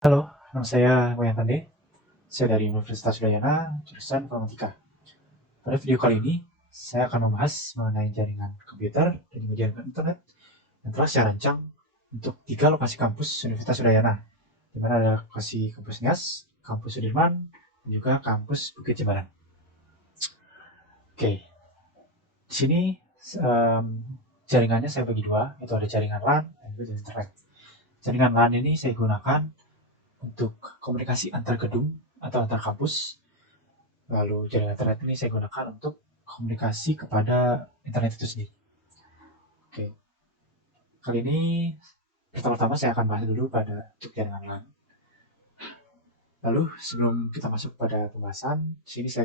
Halo, nama saya Wayan Pande. Saya dari Universitas Udayana, jurusan Informatika. Pada video kali ini, saya akan membahas mengenai jaringan komputer dan juga jaringan internet yang telah saya rancang untuk 3 lokasi kampus Universitas Udayana, di mana ada lokasi kampus NIAS, kampus Sudirman, dan juga kampus Bukit Jimbaran. Oke, di sini jaringannya saya bagi dua, yaitu ada jaringan LAN dan juga jaringan internet. Jaringan LAN ini saya gunakan untuk komunikasi antar gedung atau antar kampus. Lalu jaringan internet ini saya gunakan untuk komunikasi kepada internet itu sendiri. Oke, kali ini pertama-tama saya akan bahas dulu pada untuk jaringan LAN. Lalu sebelum kita masuk pada pembahasan, di sini saya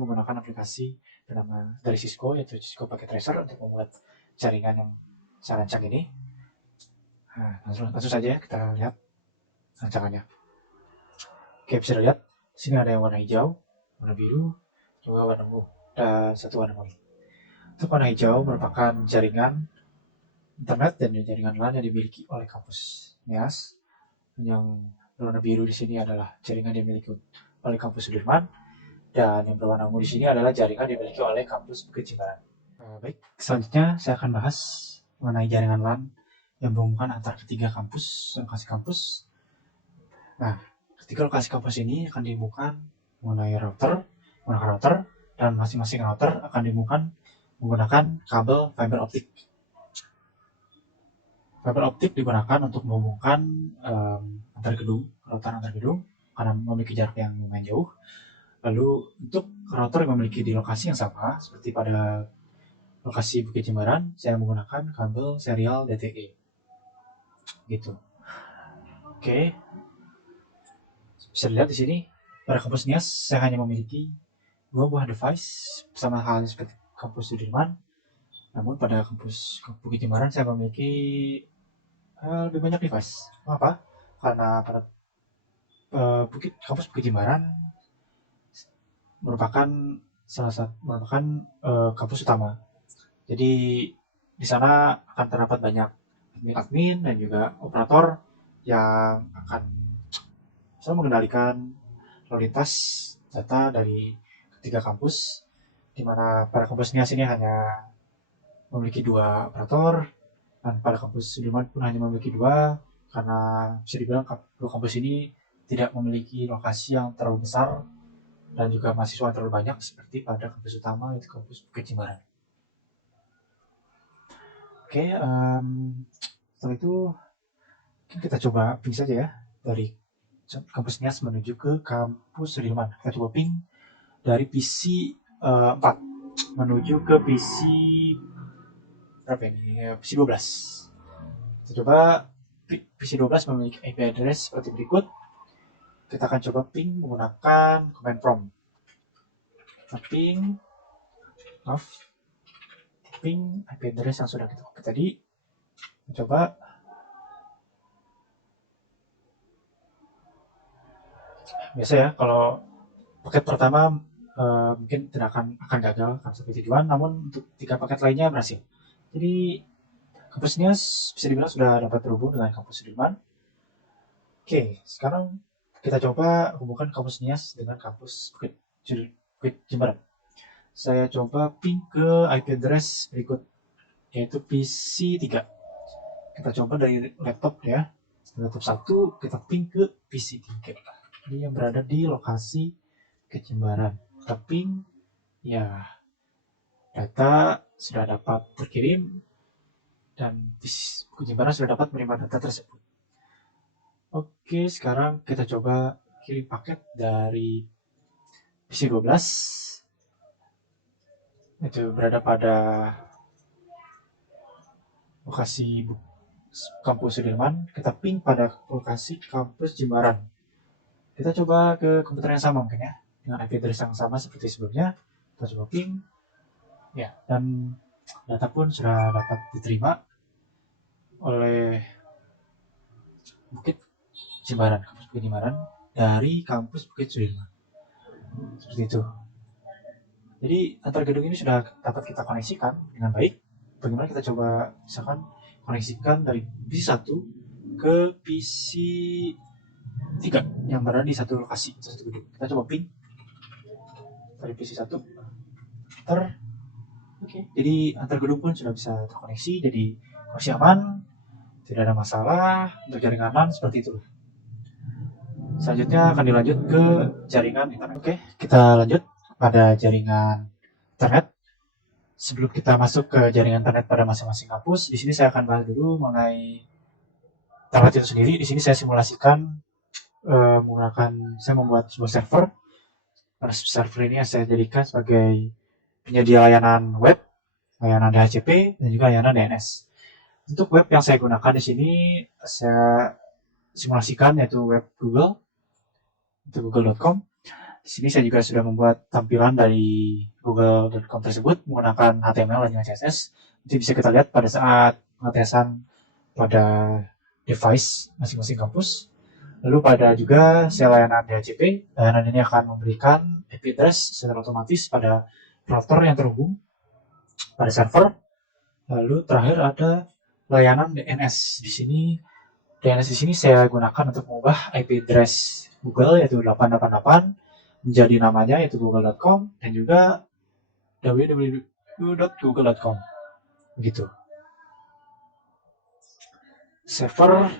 menggunakan aplikasi bernama dari Cisco, yaitu Cisco Packet Tracer untuk membuat jaringan yang saya rancang ini. Nah, langsung saja kita lihat rancangannya. Oke, bisa dilihat di sini ada yang warna hijau, warna biru, juga warna ungu, dan satu warna kuning. Untuk warna hijau merupakan jaringan internet dan jaringan LAN yang dimiliki oleh kampus NIAS. Yang berwarna biru di sini adalah jaringan yang dimiliki oleh kampus Sudirman, dan yang berwarna ungu di sini adalah jaringan yang dimiliki oleh kampus Bukit Jimbaran. Baik, selanjutnya saya akan bahas mengenai jaringan LAN yang menghubungkan antara ketiga lokasi kampus. Nah, ketiga lokasi kampus ini akan dihubungkan menggunakan router, dan masing-masing router akan dihubungkan menggunakan kabel fiber optik. Fiber optik digunakan untuk menghubungkan router antar gedung, karena memiliki jarak yang lumayan jauh. Lalu untuk router yang memiliki di lokasi yang sama, seperti pada lokasi Bukit Jimbaran, saya menggunakan kabel serial DTE. Gitu. Oke. Bisa dilihat di sini, pada kampus NIAS saya hanya memiliki 2 buah device sama halnya seperti kampus Sudirman. Namun pada kampus Bukit Jimbaran saya memiliki lebih banyak device. Mengapa? Karena pada kampus Bukit Jimbaran merupakan kampus utama. Jadi di sana akan terdapat banyak admin dan juga operator yang akan bisa mengendalikan lalu lintas data dari ketiga kampus, di mana pada kampus NIAS ini hanya memiliki 2 operator, dan pada kampus Sudirman pun hanya memiliki 2, karena bisa dibilang dua kampus ini tidak memiliki lokasi yang terlalu besar dan juga mahasiswa yang terlalu banyak seperti pada kampus utama, yaitu kampus Bukit Jimbaran. Oke, setelah itu kita coba ping saja ya, dari kampus NIAS menuju ke kampus Sudirman. Kita coba ping dari PC 4 menuju ke PC berapa ini? PC 12. Kita coba PC 12 memiliki IP address seperti berikut. Kita akan coba ping menggunakan command prompt. Kita ping IP address yang sudah kita copy tadi. Kita coba. Biasa ya, kalau paket pertama mungkin tidak akan gagal karena sampai tujuan, namun untuk 3 paket lainnya berhasil. Jadi kampusnya bisa dibilang sudah dapat terhubung dengan kampus Sudirman. Oke, sekarang kita coba hubungkan kampus NIAS dengan kampus Bukit Jimbaran. Saya coba ping ke IP address berikut, yaitu PC 3. Kita coba dari laptop ya. Laptop 1 kita ping ke PC 3. Ini yang berada di lokasi Bukit Jimbaran. Kita ping, ya, data sudah dapat terkirim dan Bukit Jimbaran sudah dapat menerima data tersebut. Oke, sekarang kita coba kirim paket dari PC 12. Itu berada pada lokasi kampus Sudirman. Kita ping pada lokasi kampus Jimbaran. Kita coba ke komputer yang sama mungkin ya, dengan IP address yang sama seperti sebelumnya. Kita coba ping, ya, dan data pun sudah dapat diterima oleh kampus Bukit Jimbaran dari kampus Bukit Sudirman. Seperti itu. Jadi antar gedung ini sudah dapat kita koneksikan dengan baik. Bagaimana kita coba misalkan koneksikan dari PC 1 ke PC 3 yang berada di satu lokasi, satu gedung. Kita coba ping dari PC1 Oke, jadi antar gedung pun sudah bisa terkoneksi, jadi koneksi aman, tidak ada masalah untuk jaringan LAN seperti itu. Selanjutnya akan dilanjut ke jaringan internet. Oke, kita lanjut pada jaringan internet. Sebelum kita masuk ke jaringan internet pada masing-masing kampus, di sini saya akan bahas dulu mengenai internet itu sendiri. Di sini saya simulasikan saya membuat sebuah server. Pada server ini saya jadikan sebagai penyedia layanan web, layanan DHCP, dan juga layanan DNS. Untuk web yang saya gunakan di sini, saya simulasikan yaitu web Google, itu google.com. Di sini saya juga sudah membuat tampilan dari google.com tersebut menggunakan HTML dan juga CSS. Nanti bisa kita lihat pada saat pengetesan pada device masing-masing kampus. Lalu pada juga layanan DHCP, layanan ini akan memberikan IP address secara otomatis pada router yang terhubung pada server. Lalu terakhir ada layanan DNS. DNS di sini saya gunakan untuk mengubah IP address Google yaitu 888 menjadi namanya yaitu google.com dan juga www.google.com. Begitu. Server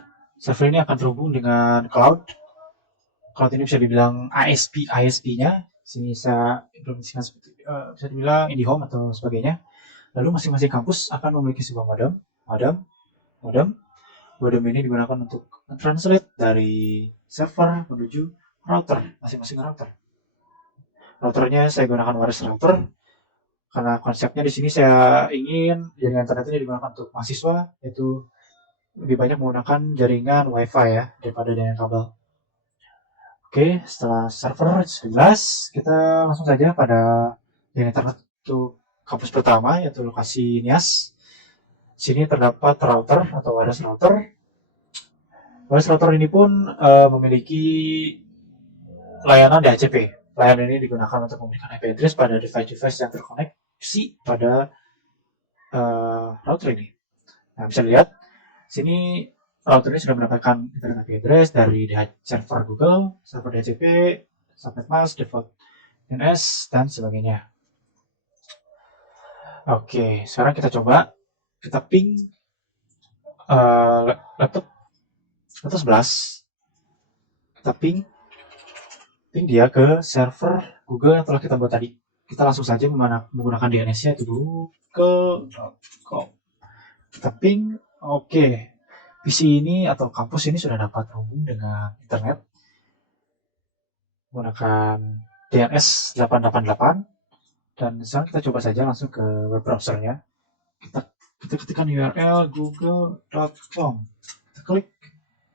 ini akan terhubung dengan cloud. Cloud ini bisa dibilang ISP-nya. Sini saya implementasikan seperti bisa dibilang IndiHome atau sebagainya. Lalu masing-masing kampus akan memiliki sebuah modem. Modem ini digunakan untuk translate dari server menuju router, masing-masing router. Routernya saya gunakan wireless router karena konsepnya di sini saya ingin jaringan internet ini digunakan untuk mahasiswa, yaitu lebih banyak menggunakan jaringan WiFi ya daripada jaringan kabel. Oke, setelah server jelas, kita langsung saja pada jaringan internet untuk kampus pertama yaitu lokasi NIAS. Sini terdapat router atau wireless router. Wireless router ini pun memiliki layanan DHCP. Layanan ini digunakan untuk memberikan IP address pada device-device yang terkoneksi pada router ini. Nah, bisa lihat sini router ini sudah mendapatkan internet IP address dari server Google, server DHCP, subnet mask, default DNS, dan sebagainya. Oke, sekarang kita ping laptop 11. Kita ping dia ke server Google yang telah kita buat tadi. Kita langsung saja menggunakan DNS-nya itu google.com. Kita ping, oke. PC ini atau kampus ini sudah dapat terhubung dengan internet menggunakan DNS 888. Dan sekarang kita coba saja langsung ke web browsernya. Kita ketikkan URL google.com. Kita klik,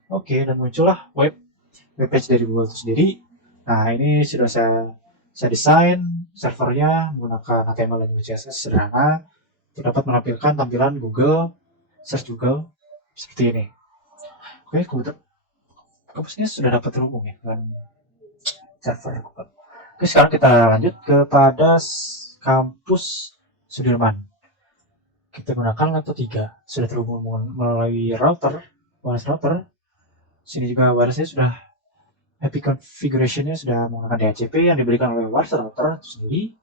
oke, dan muncullah webpage dari Google itu sendiri. Nah, ini sudah saya desain servernya menggunakan HTML dan CSS sederhana untuk dapat menampilkan tampilan Google, search Google seperti ini. Oke, kemudian kampusnya sudah dapat terhubung ya dengan server Google. Oke, sekarang kita lanjut kepada kampus Sudirman. Kita gunakan laptop 3, sudah terhubung melalui wireless router. Sini juga wirelessnya sudah IP configuration-nya sudah menggunakan DHCP yang diberikan oleh wireless router itu sendiri.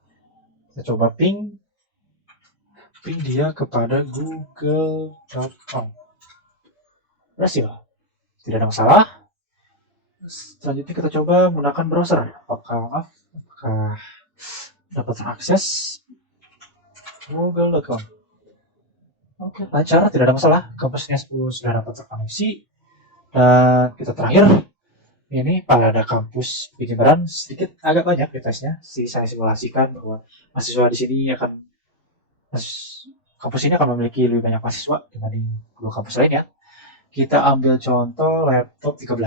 Kita coba ping dia kepada google.com. Berhasil, tidak ada masalah. Selanjutnya kita coba menggunakan browser. Apakah dapat terakses google.com. Oke, lancar, tidak ada masalah. Kampusnya sudah dapat terkoneksi. Dan kita terakhir, ini pada kampus Penyebaran sedikit agak banyak device-nya. Saya simulasikan bahwa mahasiswa di sini kampus ini akan memiliki lebih banyak mahasiswa dibanding dua kampus lainnya. Kita ambil contoh laptop 13.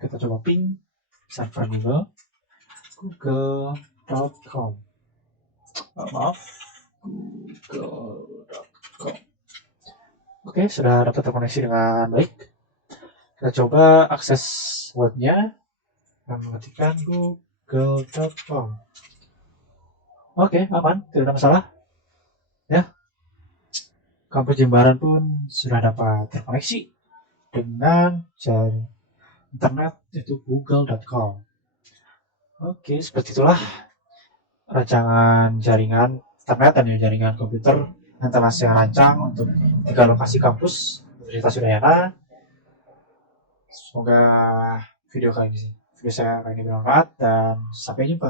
Kita coba ping server google.com. google.com. Oke, sudah dapat terkoneksi dengan baik. Kita coba akses webnya dan mengetikkan google.com. Oke, aman, tidak ada masalah. Ya, kampus Jembaran pun sudah dapat terkoneksi dengan internet, yaitu google.com. Oke, seperti itulah rancangan jaringan internet dan jaringan komputer yang telah saya rancang untuk 3 lokasi kampus Universitas Udayana. Semoga video saya kali ini bermanfaat dan sampai jumpa.